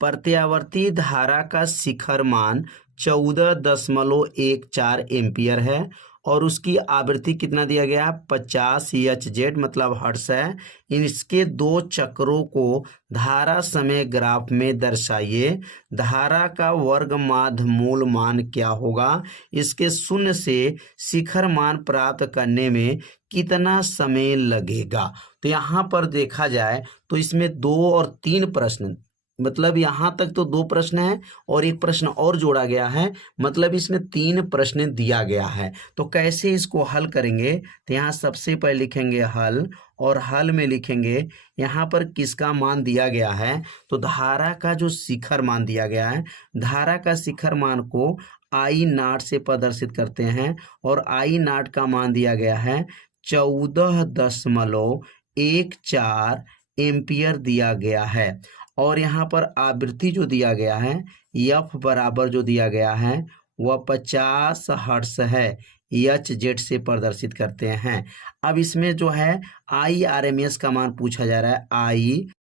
प्रत्यावर्ती धारा का शिखर मान 14.14 एम्पियर है और उसकी आवृत्ति कितना दिया गया, 50 Hz मतलब हर्ट्ज है। इसके दो चक्रों को धारा समय ग्राफ में दर्शाइए। धारा का वर्गमाध्य मूल मान क्या होगा, इसके शून्य से शिखर मान प्राप्त करने में कितना समय लगेगा। तो यहाँ पर देखा जाए तो इसमें 2 और 3 प्रश्न, मतलब यहाँ तक तो 2 प्रश्न हैं और एक प्रश्न और जोड़ा गया है, मतलब इसमें 3 प्रश्न दिया गया है। तो कैसे इसको हल करेंगे, तो यहाँ सबसे पहले लिखेंगे हल, और हल में लिखेंगे यहाँ पर किसका मान दिया गया है, तो धारा का जो शिखर मान दिया गया है, धारा का शिखर मान को आई नॉट से प्रदर्शित करते हैं और आई नॉट का मान दिया गया है 14.14 एम्पियर दिया गया है। और यहाँ पर आवृत्ति जो दिया गया है, एफ बराबर जो दिया गया है वह 50 हर्ट्ज है, Hz से प्रदर्शित करते हैं। अब इसमें जो है IRMS का मान पूछा जा रहा है,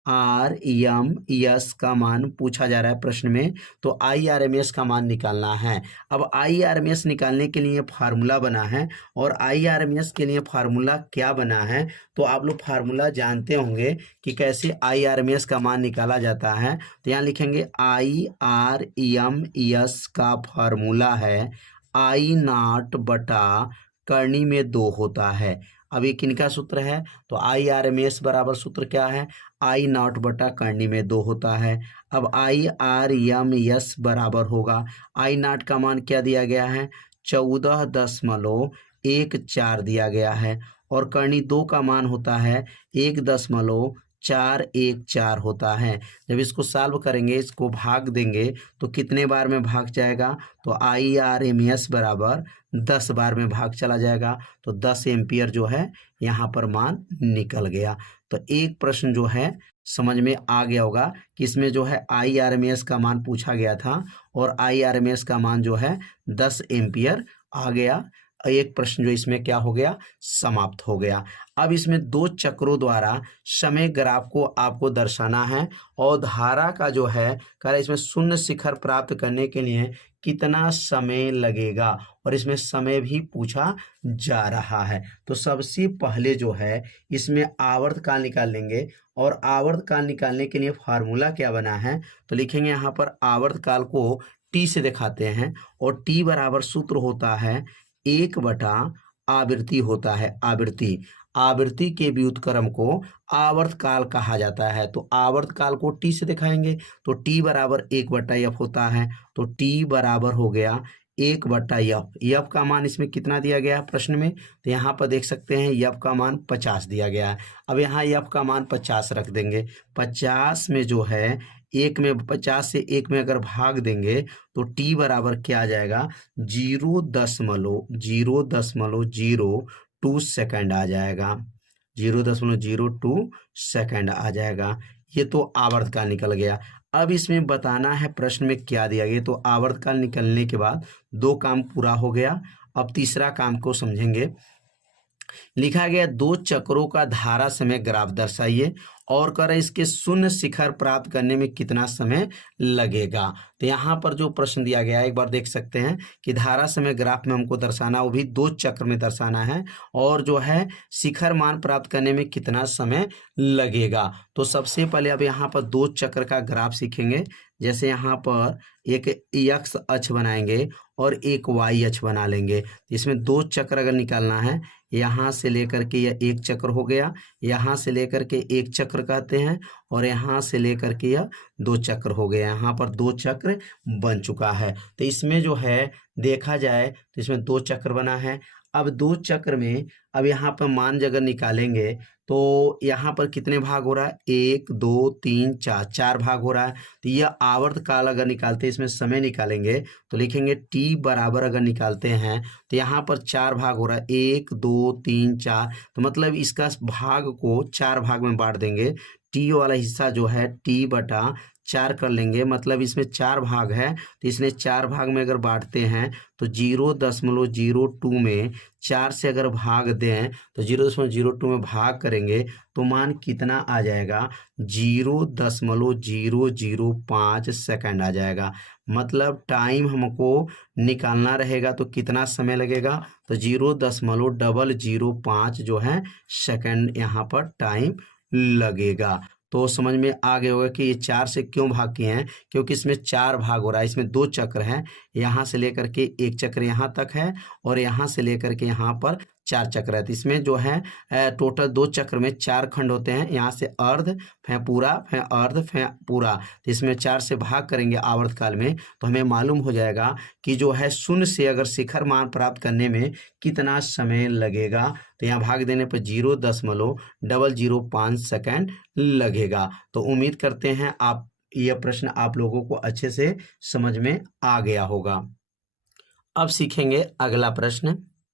IRMS का मान पूछा जा रहा है प्रश्न में, तो IRMS का मान निकालना है। अब IRMS निकालने के लिए फार्मूला बना है, और IRMS के लिए फार्मूला क्या बना है, तो आप लोग फार्मूला जानते होंगे कि कैसे IRMS का मान निकाला जाता है। तो यहाँ लिखेंगे IRMS का फार्मूला है I नॉट बटा करनी में 2 होता है। अब ये किनका सूत्र है, तो IRMS बराबर सूत्र क्या है, I नॉट बटा करनी में 2 होता है। अब IRMS बराबर होगा, I नॉट का मान क्या दिया गया है, 14.14 दिया गया है, और करनी 2 का मान होता है 1.414 होता है। जब इसको सॉल्व करेंगे, इसको भाग देंगे तो कितने बार में भाग जाएगा, तो IRMS बराबर 10 बार में भाग चला जाएगा, तो 10 एम्पियर जो है यहाँ पर मान निकल गया। तो एक प्रश्न जो है समझ में आ गया होगा कि इसमें जो है IRMS का मान पूछा गया था और IRMS का मान जो है 10 एम्पियर आ गया। एक प्रश्न जो इसमें क्या हो गया, समाप्त हो गया। अब इसमें 2 चक्रों द्वारा समय ग्राफ को आपको दर्शाना है, और धारा का जो है कह रहा इसमें शून्य शिखर प्राप्त करने के लिए कितना समय लगेगा, और इसमें समय भी पूछा जा रहा है। तो सबसे पहले जो है इसमें आवर्तकाल निकाल लेंगे, और आवर्तकाल निकालने के लिए फार्मूला क्या बना है, तो लिखेंगे यहाँ पर आवर्तकाल को टी से दिखाते हैं, और टी बराबर सूत्र होता है 1 बटा आवृत्ति होता है। आवृत्ति के व्युत्क्रम को आवर्तकाल कहा जाता है। तो आवर्तकाल को टी से दिखाएंगे तो टी बराबर 1 बटा एफ होता है, तो टी बराबर हो गया 1 बटा एफ। एफ का मान इसमें कितना दिया गया है प्रश्न में, तो यहाँ पर देख सकते हैं एफ का मान 50 दिया गया है। अब यहाँ एफ का मान 50 रख देंगे, 50 में जो है 50 से 1 में अगर भाग देंगे तो टी बराबर क्या आ जाएगा, 0.02 सेकंड आ जाएगा, 0.02 सेकंड आ जाएगा। ये तो आवर्तकाल निकल गया। अब इसमें बताना है प्रश्न में क्या दिया गया, तो आवर्तकाल निकलने के बाद 2 काम पूरा हो गया। अब तीसरा काम को समझेंगे। लिखा गया 2 चक्रों का धारा समय ग्राफ दर्शाइए, और कर इसके शून्य शिखर प्राप्त करने में कितना समय लगेगा। तो यहाँ पर जो प्रश्न दिया गया है एक बार देख सकते हैं कि धारा समय ग्राफ में हमको दर्शाना, वो भी 2 चक्र में दर्शाना है, और जो है शिखर मान प्राप्त करने में कितना समय लगेगा। तो सबसे पहले अब यहाँ पर 2 चक्र का ग्राफ सीखेंगे। जैसे यहाँ पर एक एक्स अक्ष बनाएंगे और एक वाई अक्ष बना लेंगे। इसमें 2 चक्र अगर निकालना है, यहाँ से लेकर के यह 1 चक्र हो गया, यहाँ से लेकर के 1 चक्र कहते हैं, और यहाँ से लेकर के यह 2 चक्र हो गया। यहाँ पर 2 चक्र बन चुका है। तो इसमें जो है देखा जाए तो इसमें 2 चक्र बना है। अब 2 चक्र में अब यहाँ पर मान अगर निकालेंगे तो यहाँ पर कितने भाग हो रहा है, 1 2 3 4 भाग हो रहा है। तो यह आवर्तकाल अगर निकालते हैं, इसमें समय निकालेंगे तो लिखेंगे टी बराबर अगर निकालते हैं तो यहाँ पर 4 भाग हो रहा है, 1 2 3 4। तो मतलब इसका भाग को 4 भाग में बांट देंगे। टी वाला हिस्सा जो है टी बटा 4 कर लेंगे, मतलब इसमें 4 भाग है, तो इसने 4 भाग में अगर बांटते हैं तो 0.02 में 4 से अगर भाग दें तो 0.02 में भाग करेंगे तो मान कितना आ जाएगा, 0.005 सेकंड आ जाएगा। मतलब टाइम हमको निकालना रहेगा तो कितना समय लगेगा, तो 0.005 जो है सेकंड यहाँ पर टाइम लगेगा। तो समझ में आ गया होगा कि ये 4 से क्यों भाग किए हैं, क्योंकि इसमें 4 भाग हो रहा है। इसमें 2 चक्र हैं, यहाँ से लेकर के 1 चक्र यहाँ तक है और यहाँ से लेकर के यहाँ पर 4 चक्र है। तो इसमें जो है टोटल 2 चक्र में 4 खंड होते हैं, यहाँ से अर्ध फिर पूरा फिर अर्ध फिर पूरा। तो इसमें 4 से भाग करेंगे आवर्तकाल में तो हमें मालूम हो जाएगा कि जो है शून्य से अगर शिखर मान प्राप्त करने में कितना समय लगेगा। तो यहाँ भाग देने पर 0.005 सेकेंड लगेगा। तो उम्मीद करते हैं आप यह प्रश्न आप लोगों को अच्छे से समझ में आ गया होगा। अब सीखेंगे अगला प्रश्न।